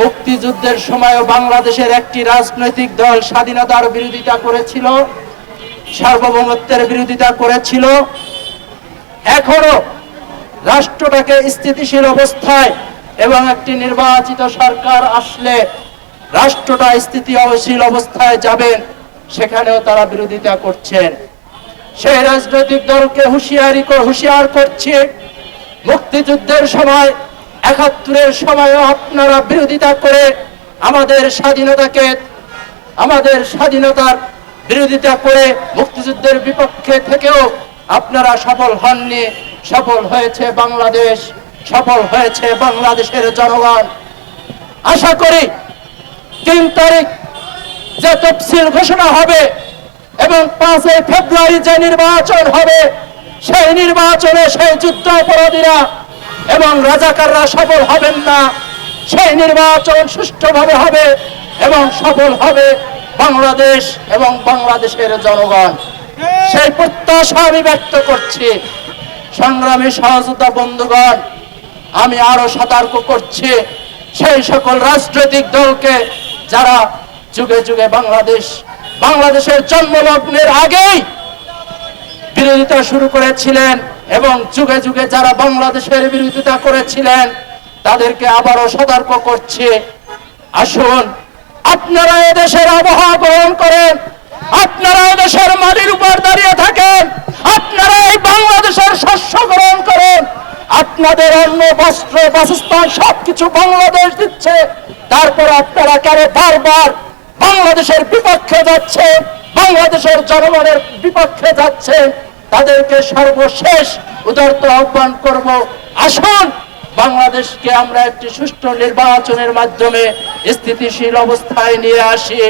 মুক্তিযুদ্ধের সময়ও বাংলাদেশের একটি রাজনৈতিক দল স্বাধীনতার বিরোধিতা করেছিল, সার্বভৌমত্বের বিরোধিতা করেছিল। এখনও রাষ্ট্রটাকে স্থিতিশীল অবস্থায় এবং একটি নির্বাচিত সরকার আসলে রাষ্ট্রটা স্থিতিশীল অবস্থায় যাবেন, সেখানেও তারা বিরোধিতা করছেন। সেই রাজনৈতিক দলকে হুঁশিয়ারি হুঁশিয়ার করছে, মুক্তিযুদ্ধের সময় একাত্তরের সময়ও আপনারা বিরোধিতা করে আমাদের স্বাধীনতাকে, আমাদের স্বাধীনতার বিরোধিতা করে মুক্তিযুদ্ধের বিপক্ষে থেকেও আপনারা সফল হননি। সফল হয়েছে বাংলাদেশ, সফল হয়েছে বাংলাদেশের জনগণ। আশা করি তিন তারিখ যে তফসিল ঘোষণা হবে এবং পাঁচই ফেব্রুয়ারি যে নির্বাচন হবে, সেই নির্বাচনে সেই যুদ্ধ অপরাধীরা এবং রাজাকাররা সফল হবেন না, সেই নির্বাচন সুষ্ঠুভাবে হবে এবং সফল হবে বাংলাদেশ এবং বাংলাদেশের জনগণ। সেই প্রত্যাশা আমি ব্যক্ত করছি। সংগ্রামী সহযোদ্ধা বন্ধুগণ, আমি আরও সতর্ক করছি, সেই সকল রাজনৈতিক দলকে যারা যুগে যুগে বাংলাদেশ, বাংলাদেশের জন্মলগ্নের আগেই বিরোধিতা শুরু করেছিলেন এবং যুগে যুগে যারা বাংলাদেশের বিরোধিতা করেছিলেন, তাদেরকে আবারও সতর্ক করছে। আসুন, আপনারা এদেশের আবহাওয়া গ্রহণ করেন, আপনারা এদেশের মাটির উপর দাঁড়িয়ে থাকেন, আপনারা এই বাংলাদেশের শস্য গ্রহণ করেন। আপনাদের অন্য বস্ত্র, বাসস্থান, সবকিছু বাংলাদেশ দিচ্ছে। তারপর আপনারা কেন বারবার বাংলাদেশের বিপক্ষে যাচ্ছে বাংলাদেশের জনগণের বিপক্ষে যাচ্ছে তাদেরকে সর্বশেষ উদারত আহ্বান করব। আসুন, বাংলাদেশকে আমরা একটি সুষ্ঠু নির্বাচনের মাধ্যমে স্থিতিশীল অবস্থায় নিয়ে আসি।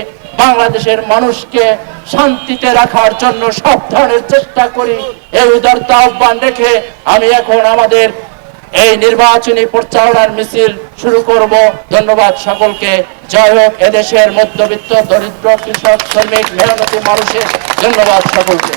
বাংলাদেশের মানুষকে শান্তিতে রাখার জন্য সব ধরনের চেষ্টা করি। এই উদারতা আহ্বান রেখে আমি এখন আমাদের এই নির্বাচনী প্রচারণার মিছিল শুরু করব। ধন্যবাদ সকলকে। জয় হোক, এদেশের মধ্যবিত্ত, দরিদ্র, কৃষক, শ্রমিক, মেহনতি মানুষের। ধন্যবাদ সকলকে।